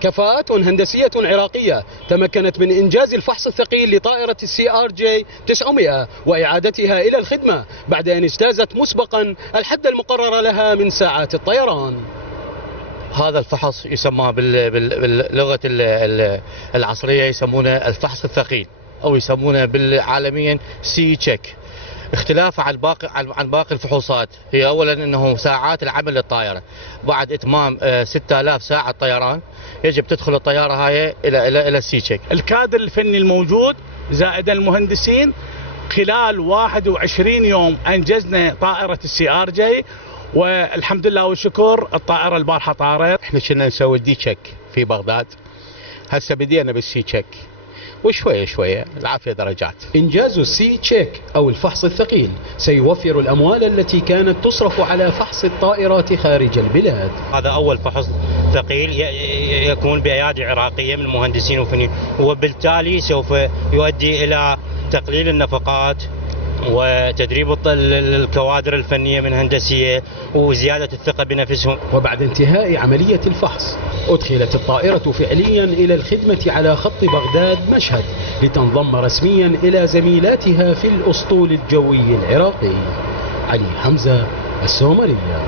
كفاءات هندسية عراقية تمكنت من إنجاز الفحص الثقيل لطائرة CRJ 900 وإعادتها إلى الخدمة بعد أن اجتازت مسبقا الحد المقرر لها من ساعات الطيران. هذا الفحص يسمى باللغة العصرية يسمونه الفحص الثقيل، أو يسمونه عالميا سي تشيك. اختلافه عن باقي الفحوصات هي اولا انه ساعات العمل للطائره، بعد اتمام 6000 ساعه طيران يجب تدخل الطياره هاي الى السي تشيك. الكادر الفني الموجود زائد المهندسين، خلال 21 يوم انجزنا طائره السي ار جي، والحمد لله والشكر الطائره البارحه طارت. احنا كنا نسوي الدي تشيك في بغداد، هسه بدينا بالسي تشيك، وشوية شوية العافية درجات. إنجاز السي تشيك أو الفحص الثقيل سيوفر الأموال التي كانت تصرف على فحص الطائرات خارج البلاد. هذا أول فحص ثقيل يكون بأيادي عراقية من المهندسين وفنيين، وبالتالي سوف يؤدي إلى تقليل النفقات وتدريب الكوادر الفنية من هندسية وزيادة الثقة بنفسهم. وبعد انتهاء عملية الفحص أدخلت الطائرة فعليا إلى الخدمة على خط بغداد مشهد لتنضم رسميا إلى زميلاتها في الأسطول الجوي العراقي. علي حمزة، السومرية.